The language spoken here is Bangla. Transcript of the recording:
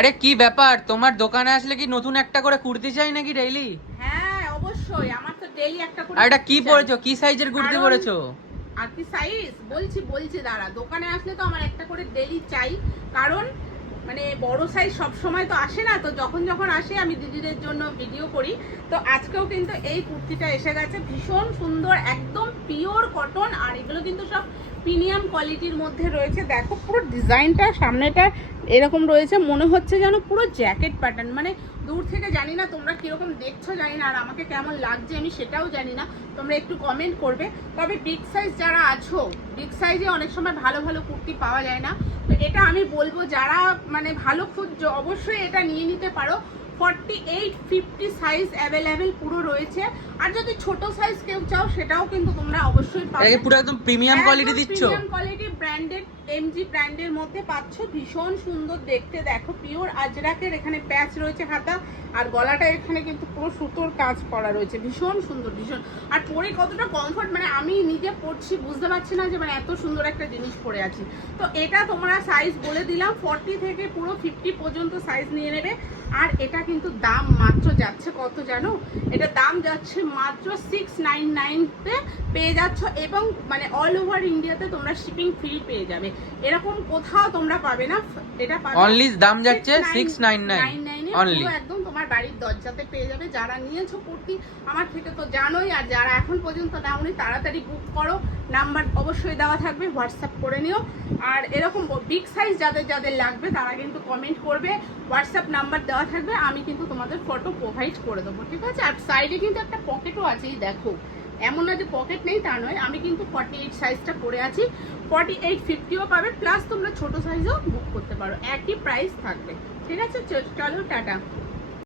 আরে কি ব্যাপার, তোমার দোকানে আসলে কি নতুন একটা করে কুর্তি চাই নাকি ডেইলি? হ্যাঁ অবশ্যই, আমার তো ডেইলি একটা করে আর এটা কি কুর্তি চাই। পরেছো, কি সাইজের কুর্তি কারণ- পরেছো? আর কি সাইজ বলছি দাঁড়া, দোকানে আসলে তো আমার একটা করে ডেইলি চাই। কারণ মানে বড় সাইজ সব সময় তো আসে না, তো যখন যখন আসে আমি দিদিদের জন্য ভিডিও করি। তো আজকেও কিন্তু এই কুর্তিটা এসে গেছে, ভীষণ সুন্দর, একদম পিওর কটন। আর এগুলো কিন্তু সব প্রিমিয়াম কোয়ালিটির মধ্যে রয়েছে। দেখো পুরো ডিজাইনটা সামনেটা এরকম রয়েছে, মনে হচ্ছে যেন পুরো জ্যাকেট প্যাটার্ন। মানে দূর থেকে জানি না তোমরা কিরকম দেখছো জানি না, আর আমাকে কেমন লাগছে আমি সেটাও জানি না, তোমরা একটু কমেন্ট করবে। তবে বিগ সাইজ যারা আছো, বিগ সাইজে অনেক সময় ভালো ভালো কুর্তি পাওয়া যায় না, তো এটা আমি বলবো যারা মানে ভালো খুঁজছো অবশ্যই এটা নিয়ে নিতে পারো। 48 50 সাইজ অ্যাভেলেবেল পুরো রয়েছে। আর যদি ছোট সাইজ কেউ চাও সেটাও কিন্তু তোমরা অবশ্যই এটা পাবে। কি পুরো একদম প্রিমিয়াম কোয়ালিটি দিচ্ছ? প্রিমিয়াম কোয়ালিটি ব্র্যান্ডেড এমজি ব্র্যান্ডের মধ্যে পাচ্ছ, ভীষণ সুন্দর দেখতে। দেখো পিওর আজরাকের এখানে প্যাচ রয়েছে হাতা, আর গলাটা এখানে কিন্তু পুরো সুতোর কাজ করা রয়েছে, ভীষণ সুন্দর ভীষণ। আর পরে কতটা কমফর্ট, মানে আমি নিজে পরছি বুঝতে পারছি না যে মানে এত সুন্দর একটা জিনিস পরে আছি। তো এটা তোমরা সাইজ বলে দিলাম, 40 থেকে পুরো 50 পর্যন্ত সাইজ নিয়ে নেবে। আর এটা কিন্তু দাম মাত্র যাচ্ছে কত জানো? এটা দাম যাচ্ছে মাত্র 699-তে পেয়ে যাচ্ছ, এবং মানে অল ওভার ইন্ডিয়াতে তোমরা শিপিং ফ্রি পেয়ে যাবে। এরকম কোথাও তোমরা পাবে না, এটা পাবে অনলি দাম যাচ্ছে 699 699 অনলি। পুরো একদম তোমার বাড়ির দরজাতে পেয়ে যাবে। যারা নিয়েছো কুর্তি আমার থেকে তো জানোই, আর যারা এখন পর্যন্ত নাওনি তাড়াতাড়ি বুক করো, নাম্বার অবশ্যই দেওয়া থাকবে, হোয়াটসঅ্যাপ করে নিও। আর এরকম বিগ সাইজ যাদের যাদের লাগবে তারা কিন্তু কমেন্ট করবে, হোয়াটসঅ্যাপ নাম্বার দেওয়া থাকবে, আমি কিন্তু তোমাদের ফটো প্রোভাইড করে দেবো, ঠিক আছে? আর সাইডে কিন্তু একটা পকেটও আছে, এই দেখো, এমন না যে পকেট নেই তা নয়। আমি কিন্তু 48 সাইজটা পরে আছি, 48 50ও পাবে, প্লাস তোমরা ছোট সাইজও বুক করতে পারো, একই প্রাইস থাকবে, ঠিক আছে? চলো টাটা।